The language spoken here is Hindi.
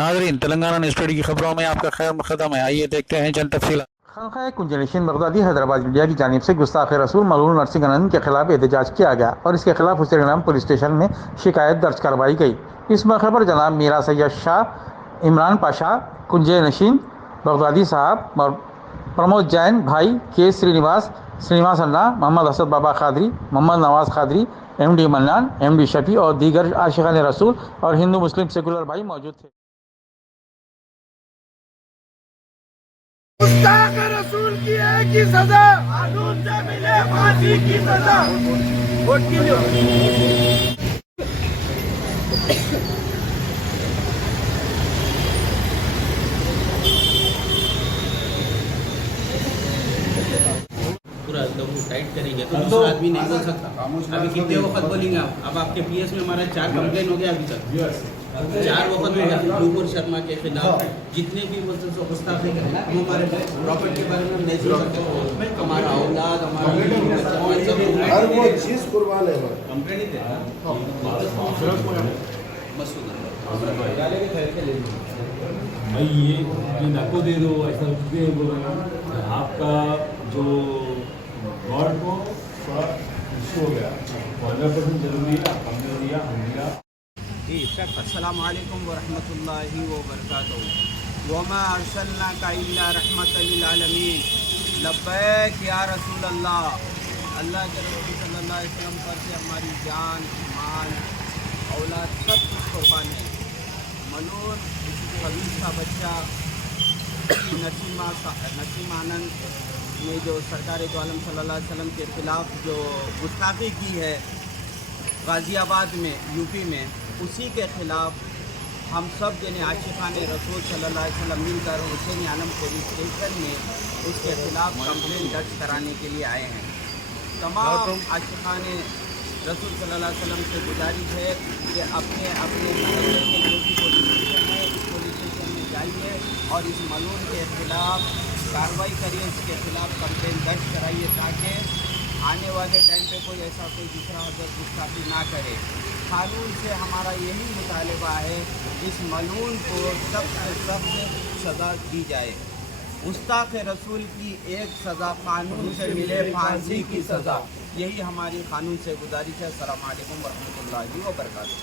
नाज़रीन, तेलंगाना न्यूज़ टुडे की खबरों में आपका खैर मकदम है। आइए देखते हैं चंद तफसीलात। खानकाह कुंजनशीन बगदादी हैदराबाद इंडिया की जानिब से गुस्ताख रसूल मलून नरसिंह अनंत के खिलाफ एहतजाज किया गया और इसके खिलाफ हुसैन पुलिस स्टेशन में शिकायत दर्ज करवाई गई। इस मौके पर जनाब मीरा सैयद शाह, इमरान पाशा, कुंजनशीन बगदादी साहब और प्रमोद जैन, भाई K Srinivas, Srinivas Anna, Mohammed Asad Baba Khadri, Mohammed Nawaz Khadri, MD Mannan, MD Shafi और दीगर आशिकान रसूल और हिंदू मुस्लिम सेकुलर भाई मौजूद थे। गुस्ताख रसूल की एक ही सजा, कानून से मिले फांसी की सजा। वोट कीजिए। पूरा एकदम टाइट करेंगे तो दूसरा आदमी नहीं बोल सकता। अभी कितने वक्त बोलेंगे आप? अब आपके PS में हमारा 4 कंप्लेन हो गया अभी तक। 4 वक्त हो गया नूपुर शर्मा के खिलाफ जितने भी बोलते हैं गुस्ताखी करें। हम हमारे प्रॉपर्टी के बारे में नहीं सोच सकते। हमारा औलाद हमारा हर वो चीज कुर्बान है कंप्लेन ही दे भाई ये नको दे दो, ऐसा क्यों बोल रहे हो? आपका जो गॉड को थोड़ा इशू हो गया, 100% जरूरी है, हमने दिया, हम दिया। अस्सलामु अलैकुम व रहमतुल्लाहि व बरकातहू। वमा अरसलनाका इल्ला रहमतल लिल आलमीन। लब्बैक या रसूल अल्लाह। अल्लाह के रसूल सल्लल्लाहु अलैहि वसल्लम पर से हमारी जान, माल, औलाद सब कुछ कुर्बान है। मलून खबीस का बच्चा नसीम आनंद ने जो सरकार दो आलम सल्लल्लाहु अलैहि वसल्लम के ख़िलाफ़ जो गुस्ताखी की है गाज़ियाबाद में, यूपी में, उसी के ख़िलाफ़ हम सब जने आशिक़ान रसूल सल्लल्लाहु अलैहि वसल्लम मिलकर हुसैन आलम पुलिस स्टेशन में उसके ख़िलाफ़ कंप्लेन दर्ज कराने के लिए आए हैं। तमाम आशिक़ान रसूल सल्लल्लाहु अलैहि वसल्लम से गुजारिश है कि अपने अपने महल्ले के जो भी पुलिस स्टेशन है उस पुलिस स्टेशन में जाइए और इस मलून के ख़िलाफ़ कार्रवाई करिए, इसके ख़िलाफ़ कंप्लेन दर्ज कराइए ताकि आने वाले टाइम पे कोई ऐसा कोई दूसरा अगर गुस्ताखी ना करे। कानून से हमारा यही मुतालबा है इस मलून को सख्त सज़ा दी जाए। गुस्ताख रसूल की एक सज़ा कानून से मिले फांसी की सज़ा, यही हमारी कानून से गुजारिश है। अस्सलामु अलैकुम व रहमतुल्लाहि व बरकातहू।